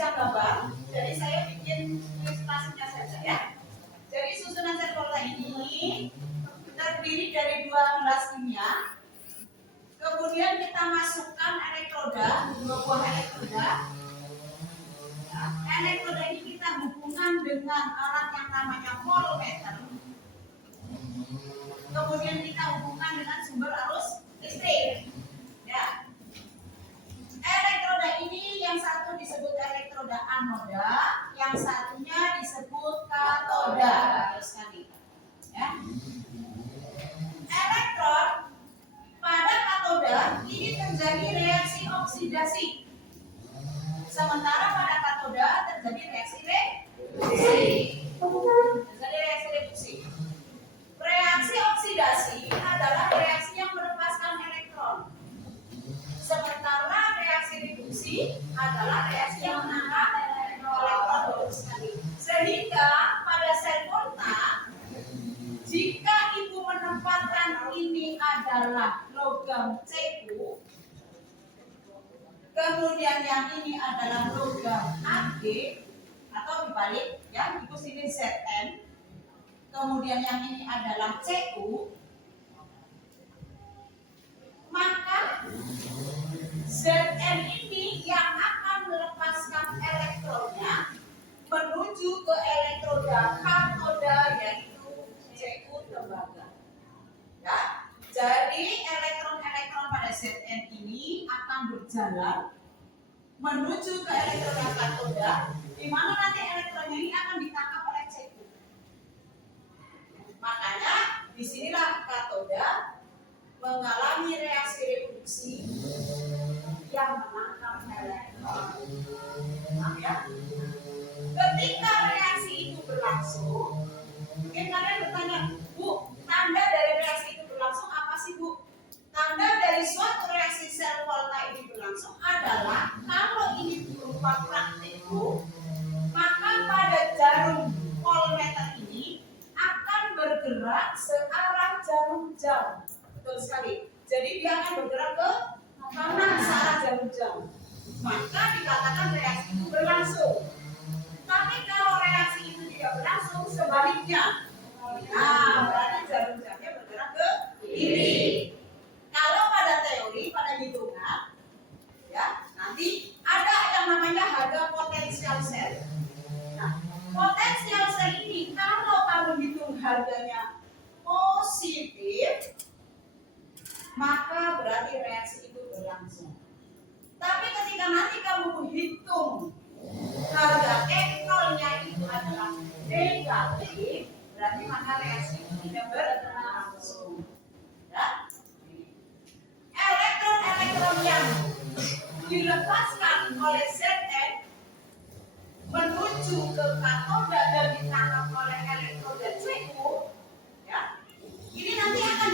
bisa gambar, jadi saya bikin ilustrasinya saja ya. Jadi susunan sel volta ini terdiri dari 2 gelas kimia. Kemudian kita masukkan elektroda, 2 buah elektroda. Elektroda ini kita hubungkan dengan alat yang namanya voltmeter. Kemudian kita hubungkan dengan sumber arus listrik. Ya. Elektroda ini yang satu disebut elektroda anoda, yang satunya disebut katoda. Sekali. Ya. Elektron pada katoda ini terjadi reaksi oksidasi. Sementara pada katoda terjadi reaksi reduksi. Reaksi oksidasi adalah reaksi yang melepaskan elektron. Sementara reaksi reduksi adalah reaksi yang menangkap elektron. Sehingga pada sel volta, jika ibu menempatkan ini adalah logam Cu, kemudian yang ini adalah logam Ag, atau dibalik, ya, ibu sini Zn, kemudian yang ini adalah Cu, maka Zn ini yang akan melepaskan elektronnya menuju ke elektroda katoda, yaitu Cu tembaga. Ya, jadi elektron-elektron pada Zn ini akan berjalan menuju ke elektroda katoda, di mana nanti elektronnya ini akan ditangkap oleh Cu. Makanya disinilah katoda mengalami reaksi reduksi yang menangkap elektron. Ya. Ketika reaksi itu berlangsung, mungkin kalian bertanya, Bu, tanda dari reaksi itu berlangsung apa sih, Bu? Tanda dari suatu reaksi sel volta ini berlangsung adalah kalau ini berupa praktik, Bu, maka pada jarum voltmeter ini akan bergerak searah jarum jam. Betul sekali. Jadi dia akan bergerak ke kanan searah jarum jam. Maka dikatakan reaksi itu berlangsung. Tapi kalau reaksi itu tidak berlangsung, sebaliknya, nah berarti jarum jamnya bergerak ke kiri. Kalau pada teori, pada hitungan, ya nanti ada yang namanya harga potensial sel. Nah, potensial sel ini kalau kamu hitung harganya positif, maka berarti reaksi itu berlangsung. Tapi ketika nanti kamu menghitung harga N0-nya itu adalah negatif, berarti maka reaksi itu tidak berlangsung. Ya? Elektron-elektron yang dilepaskan oleh Zn menuju ke katoda dan ditangkap oleh elektroda Cu, ya, ini nanti akan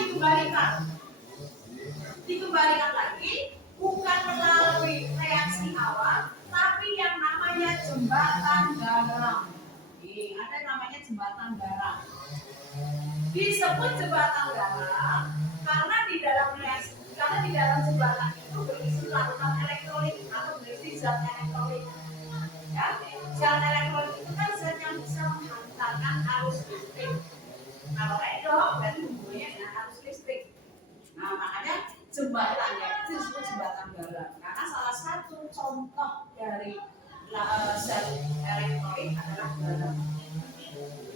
dikembalikan lagi, bukan melalui reaksi awal, tapi yang namanya jembatan garam. Ada yang namanya jembatan garam. Disebut jembatan garam karena di dalam jembatan itu berisi larutan elektrolit atau berisi zat elektrolit. Ya, zat elektrolit itu kan zat yang bisa menghantarkan arus listrik. Kalau redox berarti hubungannya dengan arus listrik. Nah, makanya jembatannya itu disebut jembatan garam karena salah satu contoh dari zat elektrolit adalah garam.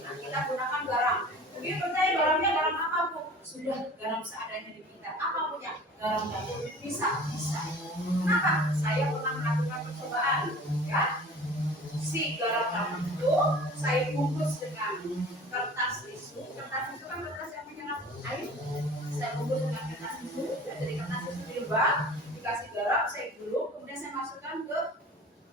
Nah, kita gunakan garam. Mungkin bertanya garamnya garam apa, Bu? Sudah, garam seadanya di kita. Apa punya? Garam dapur. Bisa. Kenapa? Saya pernah melakukan percobaan, ya. Si garam dapur itu saya bungkus dengan kertas tisu. Kertas tisu kan kertas yang menyerap air. Saya bungkus dengan kertas tisu. Dan dari kertas tisu dilebak, dikasih garam, saya gulung, kemudian saya masukkan ke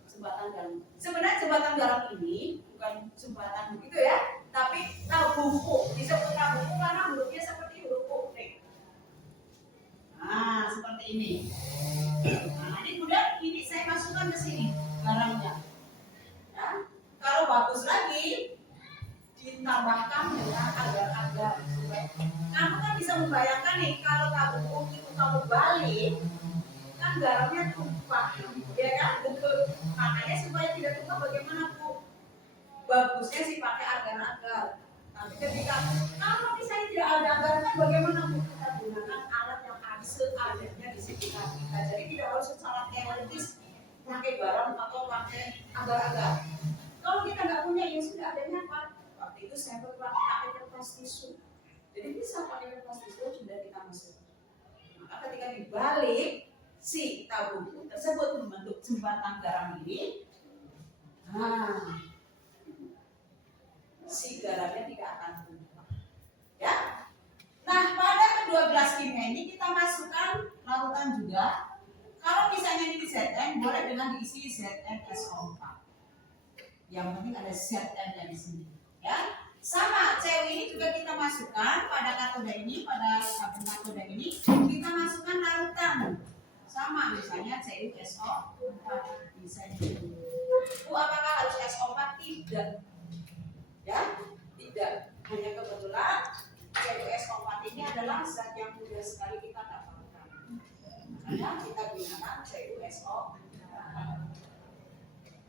jembatan garam. Sebenarnya jembatan garam ini bukan jembatan begitu ya, tapi tabungku. Disebut tabungku karena hurufnya seperti huruf U. Nah, seperti ini. Nah, ini kemudian ini saya masukkan ke sini garamnya. Ya. Kalau bagus lagi, ditambahkan dengan agar-agar. Kamu kan bisa membayangkan nih, kalau tabungku itu kamu balik, kan garamnya tumpah, ya kan? Maka Makanya supaya tidak tumpah bagaimana Bu? Bagusnya sih pakai agar-agar. Tapi ketika kalau misalnya tidak ada agar-agar bagaimana Bu? Kita gunakan alat yang ada seadanya di sekitar kita. Jadi tidak harus secara teoritis pakai garam atau pakai agar-agar. Kalau kita nggak punya ya sudah adanya apa? Waktu itu saya pakai kertas tisu. Jadi bisa pakai kertas tisu sudah kita masuk. Maka ketika dibalik si tabung tersebut membentuk jembatan garam ini, nah, si garamnya tidak akan tumpah. Ya. Nah, pada kedua gelas kimia ini kita masukkan larutan juga. Kalau misalnya ini di ZN, boleh dengan diisi ZnSO4. Yang penting ada Zn di sini. Ya. Sama CU ini juga kita masukkan pada katoda ini, pada tabung katoda ini kita masukkan larutan. Sama misalnya CuSO4 bisa ini. Apakah harus SO4? Tidak. Ya, tidak. Hanya kebetulan CuSO4 ini adalah zat yang mudah sekali kita dapatkan. Makanya kita gunakan CuSO4.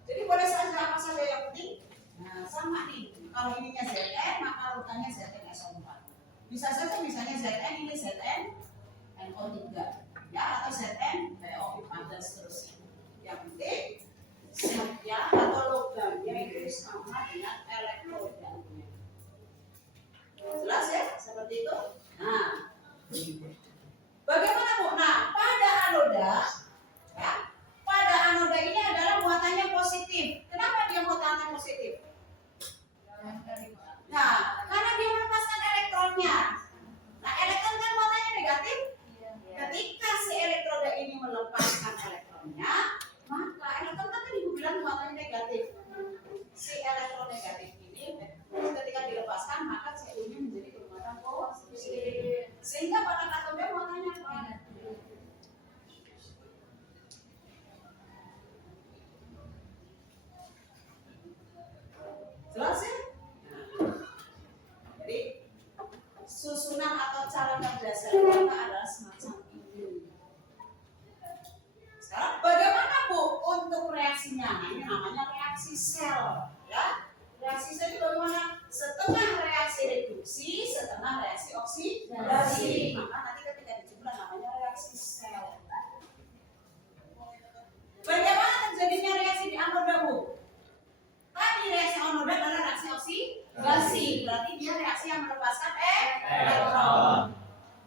Jadi boleh saja apa saja yang penting. Nah, sama nih. Kalau ininya Zn, maka larutannya ZnSO4. Bisa saja misalnya Zn ini ZnNO3. Ya, atau ZnPO4 dan seterusnya. Yang penting zatnya atau logamnya itu sama dengan elektrodanya. Jelas ya, seperti itu. Nah, bagaimana Bu? Nah, pada anoda, ya, pada anoda ini adalah muatannya positif. Kenapa dia muatannya positif? Nah, karena dia melepaskan elektronnya. Nah, elektron kan muatannya negatif. Ketika si elektroda ini melepaskan elektronnya, maka elektron kan tadi bilang muatannya negatif. Si elektron negatif ini ketika dilepaskan maka CU-nya menjadi bermuatan positif. Sehingga pada katoda muatannya negatif. Jelas ya? Jadi susunan atau cara berdasar kita adalah semacam ini. Sekarang bagaimana Bu untuk reaksinya? Nah, ini namanya reaksi sel, ya. Reaksi sel itu bagaimana? Setengah reaksi reduksi, setengah reaksi oksidasi. Maka nanti ketika dijumlah namanya reaksi sel. Bagaimana terjadinya reaksi di anoda Bu? Tadi reaksi anoda adalah reaksi oksidasi, berarti dia reaksi yang melepaskan elektron.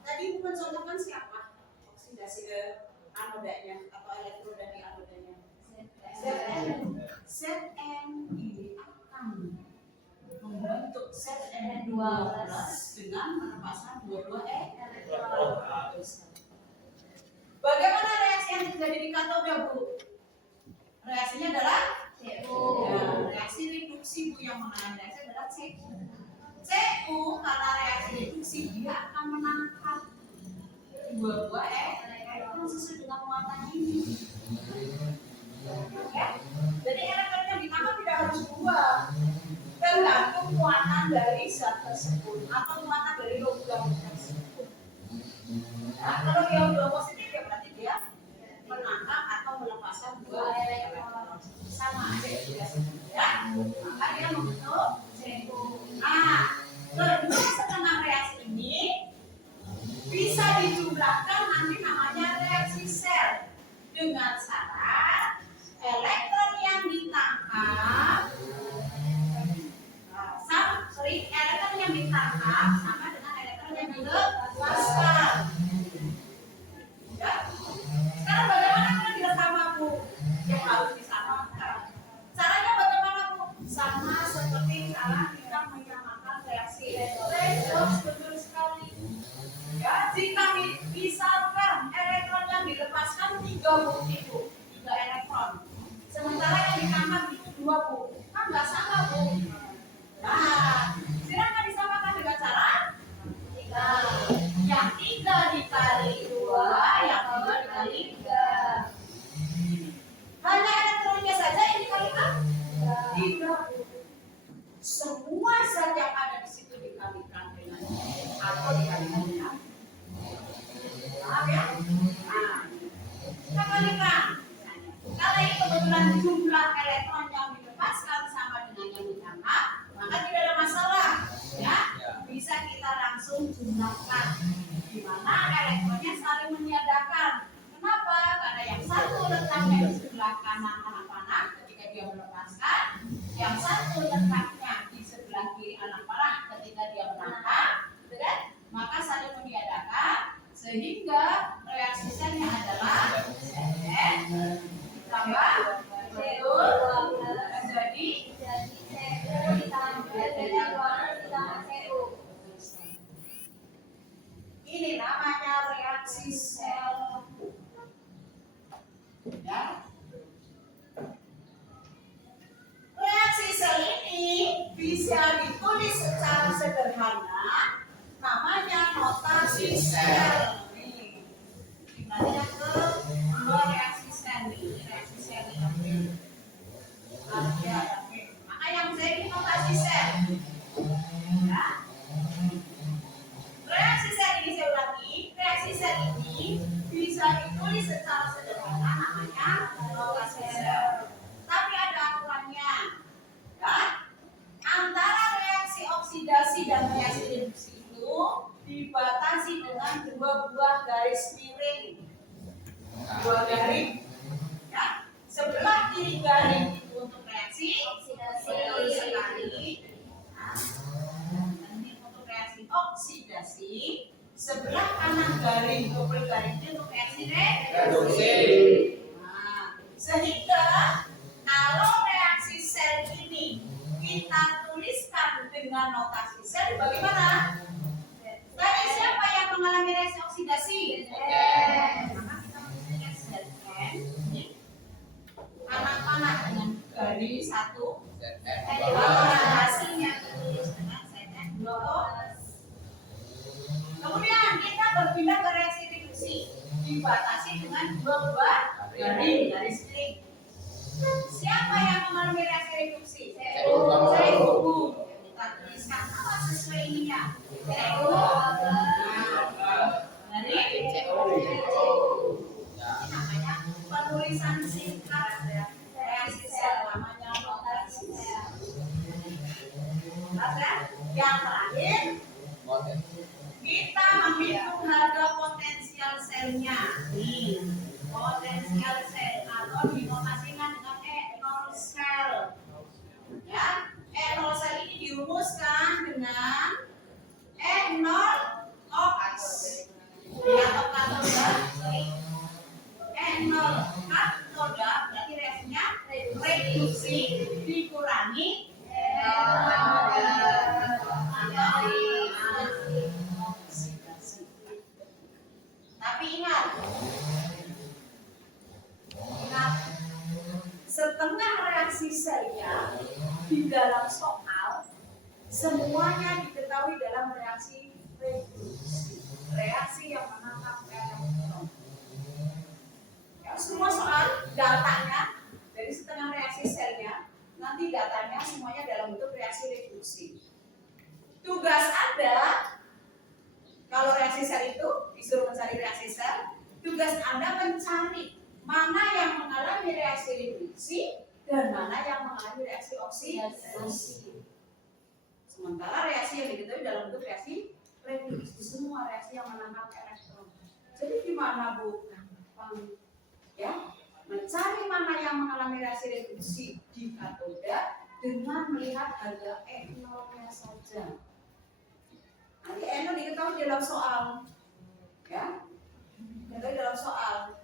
Tadi Bu mencontohkan siapa? Oksidasi ke anodanya atau elektroda di anodanya. Zn ini akan membentuk Zn12 dengan melepaskan dua elektron. Bagaimana reaksi yang terjadi di katoda Bu? Reaksinya adalah CU. Ya, reaksi reduksi Bu yang mengenai reaksi adalah CU. CU karena reaksi reduksi dia akan menangkap dua elektron sesuai dengan muatan ini. Ya, jadi elektron yang ditangkap tidak harus dua, tergantung muatan dari zat tersebut atau muatan dari logam tersebut. Nah, kalau dia dua positif ya berarti dia menangkap atau melepaskan dua elektron sama aja ya. Maka dia membentuk CU. Nah, kedua setengah reaksi ini bisa dijumlahkan nanti namanya reaksi sel dengan syarat elektron yang ditangkap elektron yang ditangkap sama dengan elektron yang dilepaskan. Ya. Sekarang bagaimana kalau tidak sama Bu? Yang harus disamakan. Caranya bagaimana Bu? Sama seperti cara kita menyamakan reaksi redoks, betul sekali. Ya, jika misalkan elektron yang dilepaskan 3 Bu itu, 3 elektron. Sementara yang ditangkap itu 2 Bu. Kan nggak sama Bu. Nah, silakan disamakan dengan cara 3. Yang 3 dikali 2, yang 2 dikali 3. Hanya elektronnya saja ini dikalikan 3. Semua zat yang ada di situ dikalikan dengan atau dikalikan dengan. Paham ya? Nah, kita kalikan. Kalau ini kebetulan jumlah melepaskan, yang satu letaknya di sebelah kiri anak panah ketika dia menangkap, gitu kan? Maka saling meniadakan sehingga reaksi selnya adalah Zn tambah betul menjadi CU ditambah CU. Ini namanya reaksi sel. Ya. Reaksi sel ini bisa ditulis secara sederhana, namanya notasi sel. Nih, dimana ke dua reaksi sel nih, reaksi sel ini. Ada, maka yang jadi notasi sel. Ya. Reaksi sel ini saya ulangi, reaksi sel ini bisa ditulis secara sederhana, namanya notasi sel. Tapi ada aturannya, ya. Antara reaksi oksidasi dan reaksi reduksi itu dibatasi dengan dua buah garis miring, dua garis, ya. Sebelah kiri garis itu untuk reaksi betul sekali. Ini untuk reaksi oksidasi. Sebelah kanan garing double garing itu untuk reaksi reduksi. Nah, sehingga kalau reaksi sel ini kita tuliskan dengan notasi sel, bagaimana? Tadi siapa yang mengalami reaksi oksidasi? Maka kita menulisnya sel N. Anak panah dengan garis satu. Hasilnya ditulis dengan Zn plus. Kemudian kita berpindah ke reaksi reduksi, dibatasi dengan dua buah garis string. Siapa yang mengalami reaksi reduksi? CU. Kita tuliskan apa sesuai ininya? CU dari CU. Namanya penulisan singkat reaksi sel, namanya notasi sel. Yang terakhir, kita menghitung harga potensial selnya. Nih, potensial sel atau dinotasikan dengan E0 sel. Ya, E0 sel ini dirumuskan dengan E0 ox. Atau katoda. E0 katoda berarti reaksinya reduksi dikurangi tapi ingat, setengah reaksi selnya di dalam soal semuanya diketahui dalam reaksi reduksi, reaksi yang menangkap elektron. Ya, semua soal datanya dari setengah reaksi selnya, nanti datanya semuanya dalam bentuk reaksi reduksi. Tugas Anda, kalau reaksi sel itu disuruh mencari reaksi sel, tugas Anda mencari mana yang mengalami reaksi reduksi dan mana yang mengalami reaksi oksidasi. Sementara reaksi yang diketahui dalam bentuk reaksi reduksi, semua reaksi yang menangkap elektron. Jadi gimana Bu? Ya, mencari mana yang mengalami reaksi reduksi di katoda dengan melihat harga E0-nya saja. Nanti E0 diketahui dalam soal, ya, diketahui dalam soal.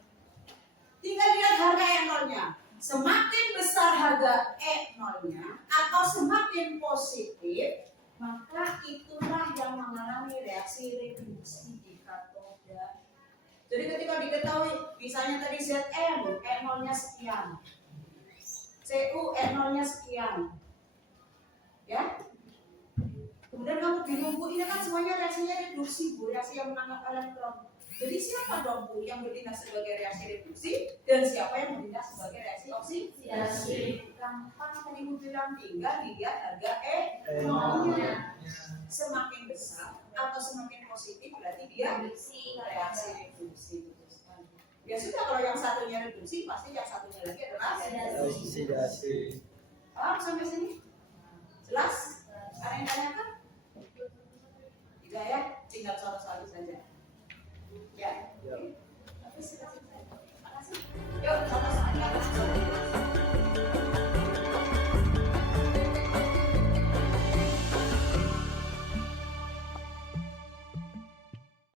Tinggal lihat harga E0-nya. Semakin besar harga E0-nya atau semakin positif, maka itulah yang mengalami reaksi reduksi di katoda. Jadi ketika diketahui, misalnya tadi Zn, E0-nya sekian, Cu, E0-nya sekian, ya. Kemudian kamu bingung, Bu, ini kan semuanya reaksinya reduksi, Bu, reaksi yang menangkap elektron. Jadi siapa dong, Bu, yang bertindak sebagai reaksi reduksi dan siapa yang bertindak sebagai reaksi oksidasi? Gampang tadi Bu bilang, tinggal dilihat harga E0-nya. Semakin besar atau semakin positif berarti dia reaksi reduksi. Ya sudah, kalau yang satunya reduksi pasti yang satunya lagi adalah oksidasi. Paham sampai sini? Jelas? Ada yang